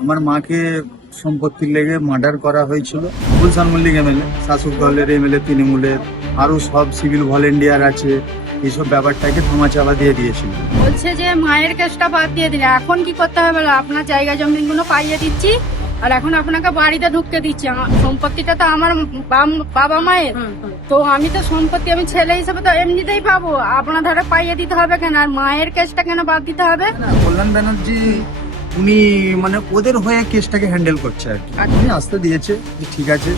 আমার মাকে সম্পত্তির লেগে মার্ডার করা হয়েছিল। গুলশান মল্লিক এমএলএ, শাসক দলের এমএলএ, তৃণমূলের আরো সব সিভিল ভলেন্টিয়ার আছে, এইসব ব্যাপারটাকে ধামাচাপা দিয়ে দিয়েছিল। বলছে যে মায়ের কেসটা বাদ দিয়ে দিলে এখন কি করতে হবে, বলো? আপনার জায়গা জমিন গুলো পাইয়ে দিচ্ছি আর এখন আপনাকে বাড়িতে ঢুকতে দিচ্ছি। সম্পত্তিটা তো আমার বাবা মায়ের, তো আমি তো সম্পত্তি আমি ছেলে হিসেবে তো এমনিতেই পাবো, আপনার ধারে পাইয়ে দিতে হবে কেন? আর মায়ের কেসটা কেন বাদ দিতে হবে? কল্যাণ ব্যানার্জি উনি মানে ওদের হয়ে কেসটাকে হ্যান্ডেল করছে আর কি। উনি আসতে দিয়েছে যে ঠিক আছে,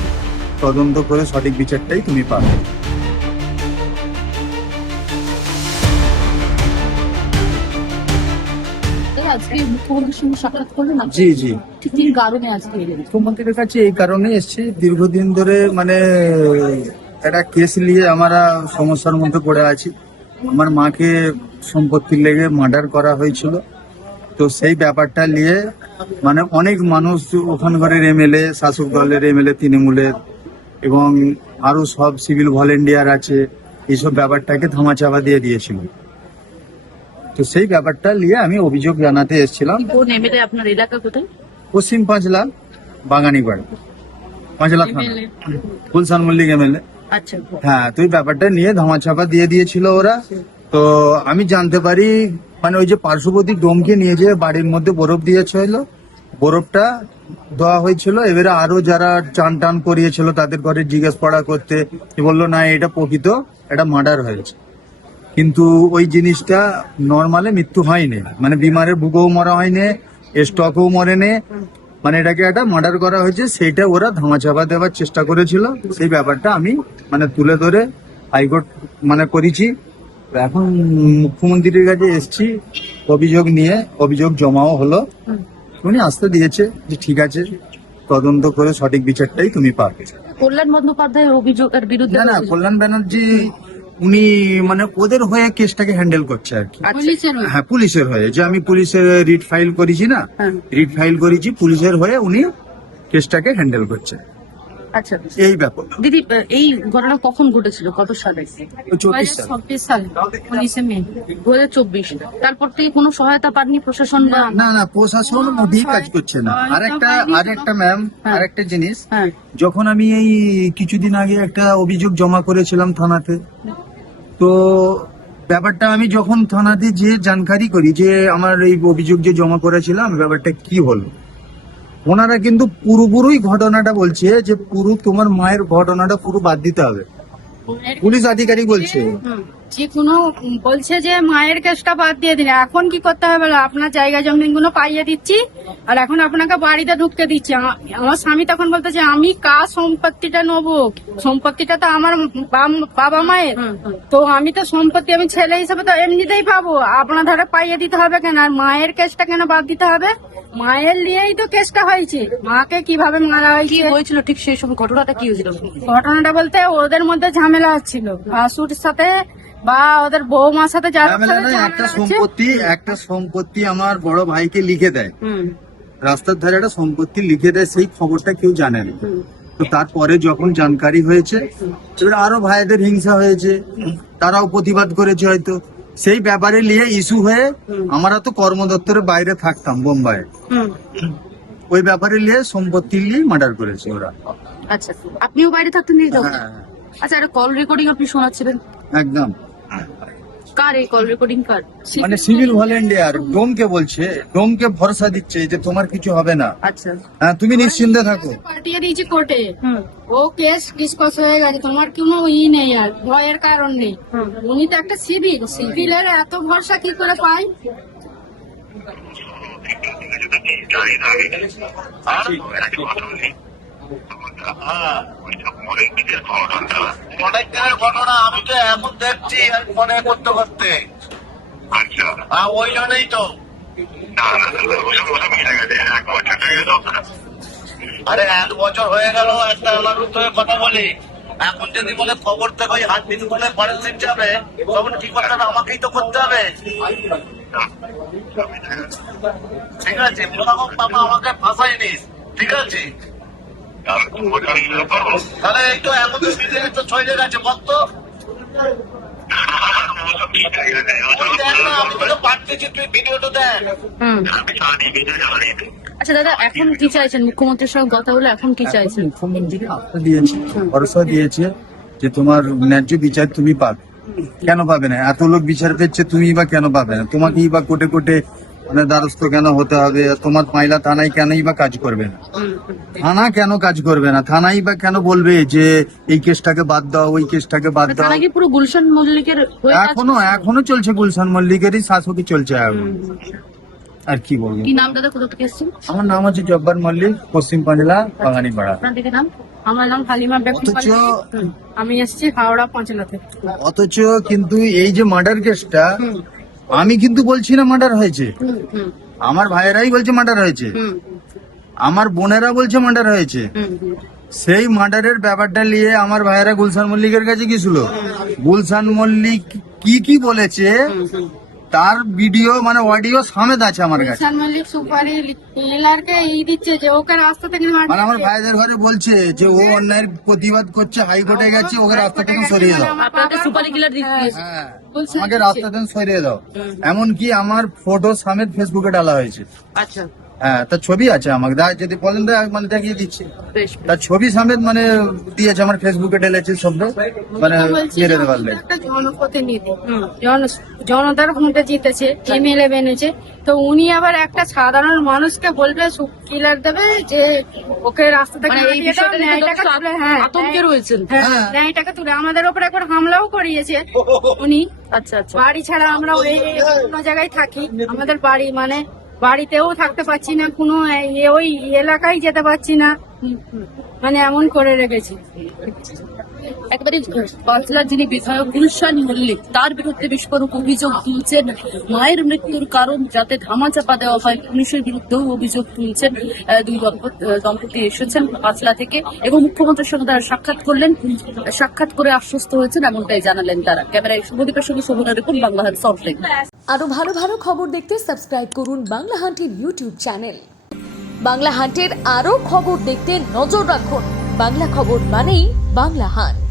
তদন্ত করে সঠিক বিচারটাই তুমি পাবে। আজকে মুখ্যমন্ত্রীর সঙ্গে সাক্ষাৎ করলেন? জি জি, ঠিক কি কারণে আজকে এলেন? মুখ্যমন্ত্রীর কাছে এই কারণে এসেছি, দীর্ঘদিন ধরে মানে একটা কেস নিয়ে আমরা সমস্যার মধ্যে পড়ে আছি। আমার মাকে সম্পত্তির লেগে মার্ডার করা হয়েছিল, তো সেই ব্যাপারটা নিয়ে মানে অনেক মানুষ ওখানকার এমএলএ, শাসক দলের এমএলএ, তৃণমূলের এবং আরো সব সিভিল ভলেন্টিয়ার আছে, এইসব ব্যাপারটাকে ধামাচাপা দিয়ে দিয়েছিল। তো সেই ব্যাপারটা নিয়ে আমি অভিযোগ জানাতে এসেছিলাম। কোন এমএলএ? আপনার এলাকা কোথায়? পশ্চিম পাঁচলা, বাগানীপাড়া, পাঁচলা থানা, গুলশান মল্লিক এমএলএ। আচ্ছা, হ্যাঁ, তো এই ব্যাপারটা নিয়ে ধামাচাপা দিয়ে দিয়েছিল ওরা। তো আমি জানতে পারি মানে ওই যে পার্শ্ববর্তী ডোমকে নিয়ে যে বাড়ির মধ্যে বরফ দিয়েছিল, বরফটা দেওয়া হয়েছিল। এবারে আরো যারা চান টান করিয়েছিল তাদের ঘরে জিজ্ঞেস পড়া করতে বললো না এটা প্রকৃত, এটা মার্ডার হয়েছে। কিন্তু ওই জিনিসটা নর্মালে মৃত্যু হয়নি, মানে বিমারের ভুগেও মরা হয়নি, স্টকেও মরেনি, মানে এটাকে একটা মার্ডার করা হয়েছে, সেইটা ওরা ধামাচাপা দেওয়ার চেষ্টা করেছিল। সেই ব্যাপারটা আমি মানে তুলে ধরে হাইকোর্ট মানে করেছি। এখন মুখ্যমন্ত্রীর কাছে এসেছি অভিযোগ নিয়ে, অভিযোগ জমাও হলো, উনি আসতে দিয়েছে যে ঠিক আছে, তদন্ত করে সঠিক বিচারটাই তুমি পাবে। কল্যাণ বন্দ্যোপাধ্যায়ের অভিযোগের বিরুদ্ধে? না না, কল্যাণ ব্যানার্জি উনি মানে ওদের হয়ে কেসটাকে হ্যান্ডেল করছে আর কি। হ্যাঁ, পুলিশের হয়ে, যে আমি পুলিশের রিট ফাইল করেছি না, রিট ফাইল করেছি, পুলিশের হয়ে উনি কেসটাকে হ্যান্ডেল করছে। আচ্ছা এই ব্যাপার। দিদি, এই ঘটনা কখন ঘটেছিল? কত সালে? 24 সাল। 26 সালে 19 মে। 2024। তারপর থেকে কোনো সহায়তা পাননি প্রশাসন বা? না না, প্রশাসন মোটেই কাজ করছে না। আরেকটা ম্যাম, আরেকটা জিনিস, হ্যাঁ, যখন আমি এই কিছুদিন আগে একটা অভিযোগ জমা করেছিলাম থানাতে, তো ব্যাপারটা আমি যখন থানাতে যে জানকারি করি যে আমার এই অভিযোগ যে জমা করেছিলাম ব্যাপারটা কি হলো, ওনারা কিন্তু পুরোপুরি ঘটনাটা বলছে যে পুরো তোমার মায়ের ঘটনাটা পুরো বাদ দিতে হবে। পুলিশ আধিকারিক বলছে যে কোনো বলছে যে মায়ের কেসটা বাদ দিয়ে দিলে এখন কি করতে হবে, বলো? আপনার জায়গা জমিন গুলো পাইয়ে দিচ্ছি আর এখন আপনাকে বাড়িতে ঢুকতে দিচ্ছি। আমার স্বামী তখন বলতেছে আমি কার সম্পত্তিটা নেবো, সম্পত্তিটা তো আমার বাবা মায়ের, তো আমি তো সম্পত্তি আমি ছেলে হিসেবে তো এমনিতেই পাবো, আপনার ধারে পাইয়ে দিতে হবে কেন? আর মায়ের কেসটা কেন বাদ দিতে হবে? মায়ের নিয়েই তো কেসটা হয়েছে, মাকে কিভাবে মারা কি হয়েছে। হয়েছিল ঠিক সেই সময়? ঘটনাটা কি হয়েছিল? ঘটনাটা বলতে ওদের মধ্যে ঝামেলা হচ্ছিল, ভাসুর সাথে বা ওদের বৌমার সাথে যার সাথে ঝামেলা একটা সম্পত্তি আমার বড় ভাইকে লিখে দেয়, রাস্তার ধারে একটা সম্পত্তি লিখে দেয়, সেই খবরটা কেউ জানে না। তো তারপরে যখন জানকারি হয়েছে, এবার আরো ভাইদের হিংসা হয়েছে, তারাও প্রতিবাদ করেছে হয়তো, সেই ব্যাপারে নিয়ে ইস্যু হয়ে আমরা তো কর্মদপ্তরের বাইরে থাকতাম বোম্বাই, ওই ব্যাপারে নিয়ে সম্পত্তি নিয়ে মার্ডার করেছে ওরা। আচ্ছা, আপনিও বাইরে থাকতেন এই যখন? হ্যাঁ, আচ্ছা, একটা কল রেকর্ডিং আপনি শোনাচ্ছিলেন, একদম। কার এই কল রেকর্ডিং? কার? মানে সিভিল ভলেন্টিয়ার ডোমকে বলছে, ডোমকে ভরসা দিচ্ছে যে তোমার কিছু হবে না, আচ্ছা, হ্যাঁ তুমি নিশ্চিন্তে থাকো। পাঠিয়ে দিয়েছি কোর্টে, ও কেস ডিসকাস হয়ে গেছে, তোমার কোনো নেই আর ভয়ের কারণ নেই। উনি তো একটা সিভিলের এত ভরসা কি করে পায়? অনেক দিনের ঘটনা, আমি তো এখন দেখছি মনে করতে করতে। আচ্ছা, ওই জন্যই তো। না না ওসব মিলে গেছে, 1 বছর হয়ে গেল। আরে 1 বছর হয়ে গেল, একটা আলাদা হয়ে কথা বলি। এখন যদি বলে খবর থেকে ওই হাত দিন বলে ফরেন্সিক যাবে, তখন কি করতে হবে? আমাকেই তো করতে হবে। ঠিক আছে, মোটামুটি বাবা আমাকে ফাঁসাইনি, ঠিক আছে? তাহলে এই তো এখন তো বিদেশে তো ছয় গেছে, বলতো আমি তোকে পাঠিয়েছি, তুই ভিডিওটা দেখ। আমি জানি, ভিডিও জানি। আচ্ছা দাদা, এখন কি চাইছেন? মুখ্যমন্ত্রীর সঙ্গে কথা বলে এখন কি চাইছেন? মুখ্যমন্ত্রী আস্থা দিয়েছে, ভরসা দিয়েছে যে তোমার ন্যায্য বিচার তুমি পাবে। কেন পাবে না? এত লোক বিচার পেচ্ছে, তুমি বা কেন পাবে না? তোমাকেই বা কোটে কোটে মানে দ্বারস্থ কেন হতে হবে? তোমার মাইলা থানায় কেনই বা কাজ করবে না? থানা কেন কাজ করবে না? থানাই বা কেন বলবে যে এই কেসটাকে বাদ দাও, ওই কেসটাকে বাদ দাও? তারা কি পুরো গুলশান মল্লিকের হয়ে কাজ এখনো চলছে, গুলশান মল্লিকেরই শাসকই চলছে এখন। আর কি বলবো? কি নাম দাদা, কোথা থেকে এসেছেন? আমার নাম হচ্ছে জব্বার মল্লিক, পশ্চিম পান্ডলা, বাগানীপাড়া। আপনার দিকে নাম? আমার নাম হালিমা বেগম অথচ পালিত। আমি এসেছি হাওড়া পাঁচলা থেকে। অথচ কিন্তু এই যে মার্ডার কেসটা, আমি কিন্তু বলছি না মার্ডার হয়েছে, আমার ভাইয়েরাই বলছে মার্ডার হয়েছে, আমার বোনেরা বলছে মার্ডার হয়েছে। সেই মার্ডারের ব্যাপারটা নিয়ে আমার ভাইয়েরা গুলশান মল্লিকের কাছে গেছিল। গুলশান মল্লিক কি বলেছে তার ভিডিও মানে অডিও সমেত আছে আমার কাছে। গুলশান মল্লিক সুপারি এলারকে দিচ্ছে যে ওকে রাস্তা থেকে মানে আমার ভাইদের ঘরে বলছে যে ও অন্যায়ের প্রতিবাদ করছে, হাইকোর্টে গেছে, ওকে রাস্তা থেকে সরিয়ে দাও। আপনাদের সুপারি কিলার দিচ্ছে। হ্যাঁ, আমাকে রাস্তা থেকে সরিয়ে দাও। এমনকি আমার ফটো সমেত ফেসবুকে ডালা হয়েছে। আচ্ছা, হ্যাঁ, তার ছবি আছে আমাকে যদি বলেন মানে দেখিয়ে দিচ্ছি। বেশ। তার ছবি সমেত মানে দিয়েছে, আমার ফেসবুকে ঢেলেছে শব্দ মানে দিয়ে দিতে পারলে। একটা জনপ্রতিনিধি জনতার ভোটে জিতেছে, এমএলএ বেনেছে, তো উনি আবার একটা সাধারণ মানুষকে বলবে কিলার দেবে যে ওকে রাস্তা থেকে মানে এই নামিয়ে দাও, বিষয়টা নিয়ে ন্যায়টাকে দর্শক তুলে, হ্যাঁ, আতঙ্কে রয়েছেন। হ্যাঁ, ন্যায়টাকে তুলে আমাদের উপর একবার হামলাও করিয়েছে উনি। আচ্ছা আচ্ছা, বাড়ি ছাড়া আমরা অন্য জায়গায় থাকি, আমাদের বাড়ি মানে বাড়িতেও থাকতে পারছি না, কোনো ওই এলাকায় যেতে পারছি না, মানে এমন করে রেখেছি। একবারে পাঁচলার যিনি বিধায়ক গুলশান মল্লিক, তার বিরুদ্ধে বিস্ফোরক অভিযোগ তুলছেন। মায়ের মৃত্যুর কারণ যাতে ধামাচাপা দেওয়া হয়, পুলিশের বিরুদ্ধেও অভিযোগ তুলছেন। দুই দম্পতি এসেছেন পাঁচলা থেকে এবং মুখ্যমন্ত্রীর সঙ্গে তারা সাক্ষাৎ করলেন। সাক্ষাৎ করে আশ্বস্ত হয়েছেন এমনটাই জানালেন তারা। ক্যামেরায় শুভদীপের সঙ্গে শোভনা রিপোর্ট, বাংলা হাট, সল্টলেক। আরো ভালো ভালো খবর দেখতে সাবস্ক্রাইব করুন বাংলা হান্টের ইউটিউব চ্যানেল। বাংলা হান্টের আরো খবর দেখতে নজর রাখুন। বাংলা খবর মানেই বাংলা হান্ট।